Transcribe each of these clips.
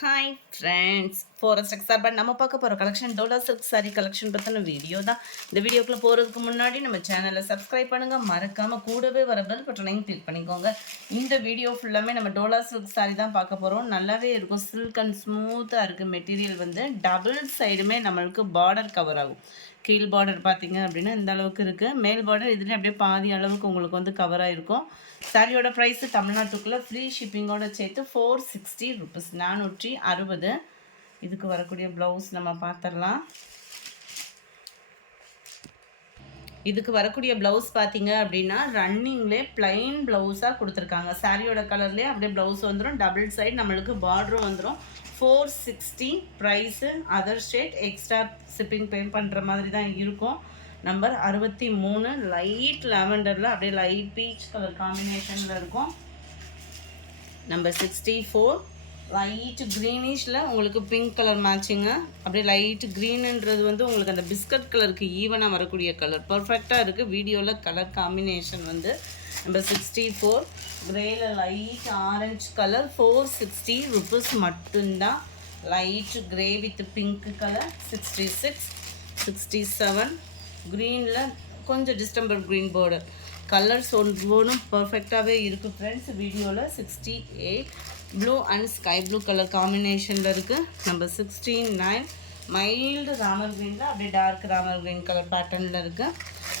Hi friends, forest எக்ஸார்பட் நம்ம பார்க்க போகிற collection Dola silk sari collection பற்றின வீடியோ தான். இந்த வீடியோக்குள்ளே போகிறதுக்கு முன்னாடி நம்ம சேனலை சப்ஸ்கிரைப் பண்ணுங்கள், மறக்காமல் கூடவே வர பெல் பட்டனையும் கிளிக் பண்ணிக்கோங்க. இந்த வீடியோ ஃபுல்லாமே நம்ம டோலா சில்க் சாரீ தான் பார்க்க போகிறோம். நல்லாவே இருக்கும், சில்க் அண்ட் ஸ்மூத்தாக இருக்குது. மெட்டீரியல் வந்து டபுள் சைடுமே நம்மளுக்கு பார்டர் கவர் ஆகும். கீழ் பார்டர் பார்த்தீங்க அப்படின்னா இந்த அளவுக்கு இருக்குது. மேல் பார்டர் இதுலேயே அப்படியே பாதி அளவுக்கு உங்களுக்கு வந்து கவராக இருக்கும். சாரியோட ப்ரைஸு தமிழ்நாட்டுக்குள்ளே ஃப்ரீ ஷிப்பிங்கோட சேர்த்து 460 ருபீஸ், 460. இதுக்கு வரக்கூடிய ப்ளவுஸ் நம்ம பார்த்துடலாம். இதுக்கு வரக்கூடிய ப்ளவுஸ் பார்த்தீங்க அப்படின்னா ரன்னிங்லேயே ப்ளைன் ப்ளவுஸாக கொடுத்துருக்காங்க. சாரியோட கலர்லேயே அப்படியே ப்ளவுஸ் வந்துடும். டபுள் சைடு நம்மளுக்கு பார்டரும் வந்துடும். 460 price. Other state extra shipping pay பண்ணுற மாதிரி தான் இருக்கும். நம்பர் 63 லைட் லாவெண்டரில் அப்படியே லைட் பீச் கலர் காம்பினேஷனில் இருக்கும். நம்பர் 64 லைட் க்ரீனிஷில் உங்களுக்கு பிங்க் கலர் மேட்சிங்க. அப்படியே லைட் க்ரீனுன்றது வந்து உங்களுக்கு அந்த பிஸ்கட் கலருக்கு ஈவனாக வரக்கூடிய கலர் பர்ஃபெக்டாக இருக்குது. வீடியோவில் கலர் காம்பினேஷன் வந்து நம்பர் 64 கிரேல லைட் ஆரஞ்சு கலர். 460 ருபீஸ் மட்டும்தான். Light grey with pink colour. 66 67 க்ரீனில் கொஞ்சம் டிஸ்டம்பர் க்ரீன் பார்டர். கலர்ஸ் ஒன்றும் பர்ஃபெக்டாகவே இருக்குது ஃப்ரெண்ட்ஸ். வீடியோவில் 68 blue and sky blue colour காம்பினேஷனில் இருக்குது. நம்பர் 69 மைல்டு ராமர் க்ரீனில் அப்படியே டார்க் ராமர் க்ரீன் கலர் பேட்டர்னில் இருக்குது.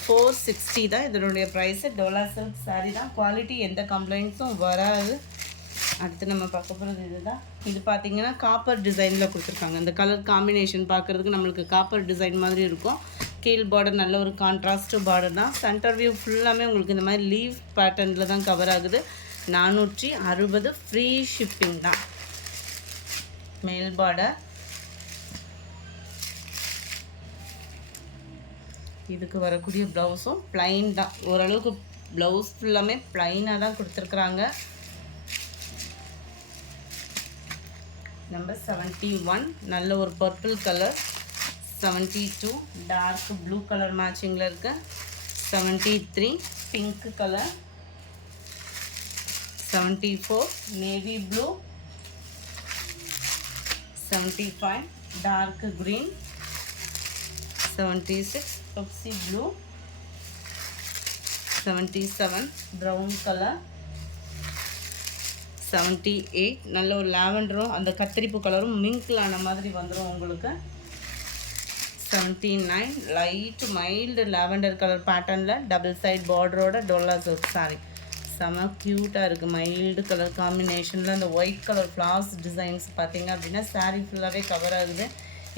460 தான் இதனுடைய ப்ரைஸு. டோலா சில்க் சாரீ தான், குவாலிட்டி எந்த கம்ப்ளைண்ட்ஸும் வராது. அடுத்து நம்ம பார்க்க போகிறது இதுதான். இது பார்த்திங்கன்னா காப்பர் டிசைனில் கொடுத்துருக்காங்க. இந்த கலர் காம்பினேஷன் பார்க்குறதுக்கு நம்மளுக்கு காப்பர் டிசைன் மாதிரி இருக்கும். கீழ் பார்டர் நல்ல ஒரு கான்ட்ராஸ்ட் பார்டர் தான். சென்டர் வியூ ஃபுல்லாமே உங்களுக்கு இந்த மாதிரி லீவ் பேட்டர்னில் தான் கவர் ஆகுது. 460 ஃப்ரீ ஷிப்பிங் தான். மேல் பார்டர். இதுக்கு வரக்கூடிய ப்ளவுஸும் ப்ளைன் தான். ஓரளவுக்கு ப்ளவுஸ் ஃபுல்லாமே ப்ளைனாக தான் கொடுத்துருக்குறாங்க. நம்பர் 71 நல்ல ஒரு purple colour. 72 dark blue colour மேட்சிங்கில் இருக்கு. 73 pink colour. 74 navy blue. 75 dark green. 76 Pepsi blue. 77 brown colour. 78 நல்ல ஒரு லாவெண்டரும் அந்த கத்திரிப்பு கலரும் மிங்கில் ஆன மாதிரி வந்துடும் உங்களுக்கு. 79 லைட் மைல்டு லாவெண்டர் கலர் பேட்டர்னில் டபுள் சைட் பார்டரோட டோலா சில்க் சாரீ. செம க்யூட்டாக இருக்குது. மைல்டு கலர் காம்பினேஷனில் அந்த ஒயிட் கலர் ஃப்ளார்ஸ் டிசைன்ஸ் பார்த்திங்க அப்படின்னா சாரீ ஃபுல்லாகவே கவர் ஆகுது.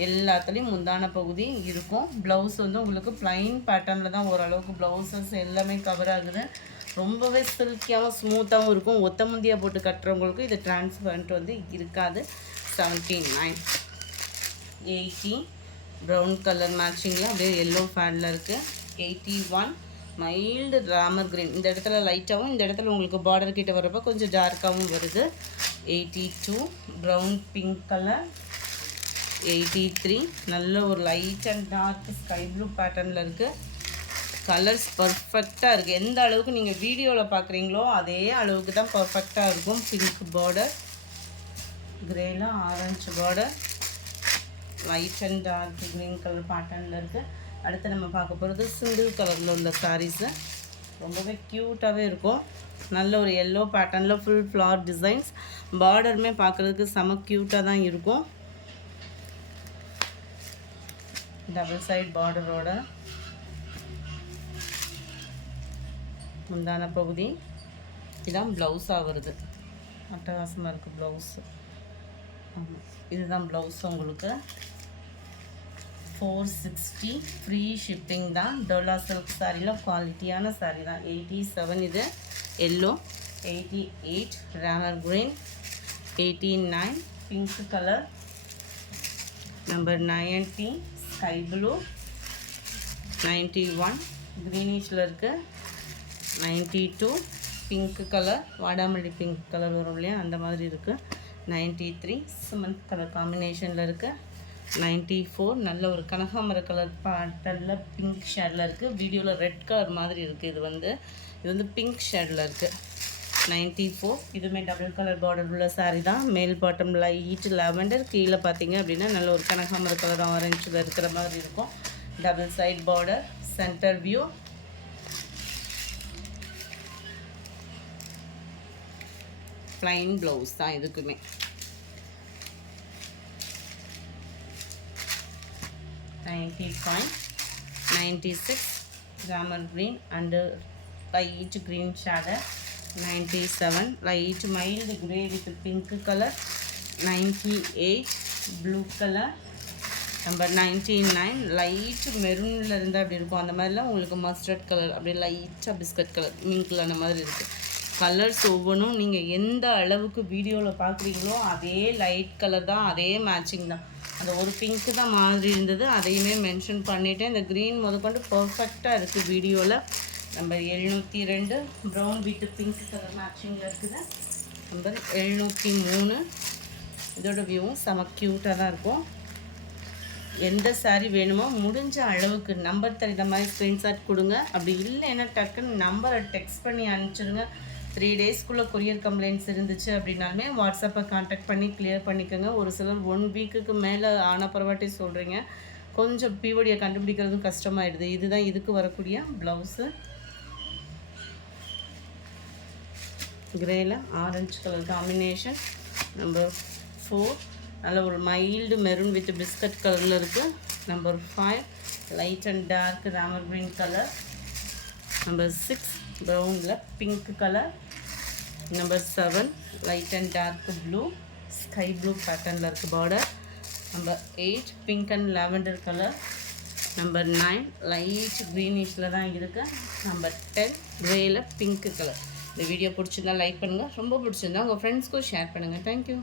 எல்லாத்துலேயும் முந்தான பகுதி இருக்கும். ப்ளவுஸ் வந்து உங்களுக்கு ப்ளைன் பேட்டர்னில் தான் ஓரளவுக்கு ப்ளவுசஸ் எல்லாமே கவர் ஆகுது. ரொம்பவே சில்கியாகவும் ஸ்மூத்தாகவும் இருக்கும். ஒத்த முந்தியாக போட்டு கட்டுறவங்களுக்கு இது டிரான்ஸ்பரண்ட் வந்து இருக்காது. 79 80 ப்ரௌன் கலர் மேட்சிங்கில் அப்படியே எல்லோ ஃபேடில் இருக்குது. 81 மைல்டு ராமர் க்ரீன். இந்த இடத்துல லைட்டாகவும் இந்த இடத்துல உங்களுக்கு பார்டர் கிட்ட வரப்போ கொஞ்சம் டார்க்காகவும் வருது. 82 ப்ரௌன் பிங்க் கலர். 83 நல்ல ஒரு light and dark sky blue பேட்டர்னில் இருக்குது. கலர்ஸ் பர்ஃபெக்டாக இருக்குது. எந்த அளவுக்கு நீங்கள் வீடியோவில் பார்க்குறீங்களோ அதே அளவுக்கு தான் பர்ஃபெக்டாக இருக்கும். பிங்க் பார்டர், கிரேல orange border, light and dark green colour பேட்டர்னில் இருக்குது. அடுத்து நம்ம பார்க்க போகிறது சிங்கிள் கலரில் உள்ள சாரீஸு. ரொம்பவே க்யூட்டாகவே இருக்கும். நல்ல ஒரு எல்லோ பேட்டர்னில் ஃபுல் ஃப்ளார் டிசைன்ஸ். பார்டருமே பார்க்குறதுக்கு செம க்யூட்டாக தான் இருக்கும். டபுள் சைட் பார்டரோட முந்தான பகுதி. இதுதான் ப்ளவுஸாக வருது. அட்டகாசமாக இருக்குது ப்ளவுஸு. இதுதான் ப்ளவுஸ் உங்களுக்கு. 460 ஃப்ரீ ஷிப்பிங் தான். டோலா சில்க் சாரியில் குவாலிட்டியான சாரீ தான். 87 இது yellow. 88 Ramar green. 89 pink colour. Number 90 sky blue. 91 க்ரீனிஷில் இருக்குது. 92 பிங்க் கலர், வாடாமல்லி பிங்க் கலர் வரும் இல்லையா அந்த மாதிரி இருக்குது. 93 சிமெண்ட் கலர் காம்பினேஷனில் இருக்குது. 94 நல்ல ஒரு கனகாமர கலர் பேட்டர்னில் பிங்க் ஷேடில் இருக்குது. வீடியோவில் ரெட் கலர் மாதிரி இருக்குது. இது வந்து பிங்க் ஷேடில் இருக்குது. 94. இதுவுமே டபுள் கலர் பார்டர் உள்ள saree தான். மேல் பாட்டம் லைட் லாவெண்டர், கீழே பார்த்தீங்க அப்படின்னா நல்ல ஒரு கனகாமர கலர் ஆரஞ்சில் இருக்கிற மாதிரி இருக்கும். Double side border, centre view. Plain blouse தான் இதுக்குமே. $95, Ramar green under light green shadow. 97, light mild grey with pink color. 98, blue color. number 99, light மெரூனில் இருந்தால் அப்படி இருக்கும். அந்த மாதிரிலாம் உங்களுக்கு மஸ்டர்ட் கலர் அப்படியே லைட்டாக பிஸ்கட் கலர் மிங்கில் அந்த மாதிரி இருக்குது. கலர்ஸ் ஒவ்வொன்றும் நீங்கள் எந்த அளவுக்கு வீடியோவில் பார்க்குறீங்களோ அதே லைட் கலர் தான், அதே மேட்சிங் தான். அந்த ஒரு பிங்க்கு தான் மாதிரி இருந்தது, அதையுமே மென்ஷன் பண்ணிவிட்டேன். இந்த க்ரீன் முதற்கொண்டு பர்ஃபெக்டாக இருக்குது வீடியோவில். Number 702, brown with pink colour மேட்சிங்கில் இருக்குது. நம்பர் 703. இதோட வியூவும் செம க்யூட்டாக தான் இருக்கும். எந்த சாரீ வேணுமோ முடிஞ்ச அளவுக்கு நம்பர் தெரிந்த மாதிரி ஸ்க்ரீன்ஷாட் கொடுங்க. அப்படி இல்லைன்னா டக்குன்னு நம்பரை டெக்ஸ்ட் பண்ணி அனுப்பிச்சிடுங்க. 3 டேஸ்க்குள்ளே கொரியர் கம்ப்ளைண்ட்ஸ் இருந்துச்சு அப்படின்னாலுமே வாட்ஸ்அப்பை கான்டாக்ட் பண்ணி கிளியர் பண்ணிக்கோங்க. ஒரு சிலர் 1 வீக்குக்கு மேலே ஆன பரவாட்டி சொல்கிறீங்க. கொஞ்சம் பிஓடியை கண்டுபிடிக்கிறதும் கஷ்டமாயிடுது. இதுதான் இதுக்கு வரக்கூடிய ப்ளவுஸு. கிரேயில் ஆரஞ்சு கலர் காம்பினேஷன். நம்பர் 4, நல்ல ஒரு மைல்டு மெரூன் வித் பிஸ்கட் கலரில் இருக்குது. Number 5, light and dark Ramar green colour. Number 6, ப்ரௌனில் pink colour. Number 7, light and dark blue sky blue பேட்டர்னில் இருக்குது border. Number 8, pink and lavender colour. Number 9, light க்ரீனிஷில் தான் இருக்குது. நம்பர் 10, க்ரேயில் பிங்க் கலர். இந்த வீடியோ பிடிச்சிருந்தா லைக் பண்ணுங்கள். ரொம்ப பிடிச்சிருந்தா உங்கள் ஃப்ரெண்ட்ஸ்க்கும் ஷேர் பண்ணுங்கள். தேங்க்யூ.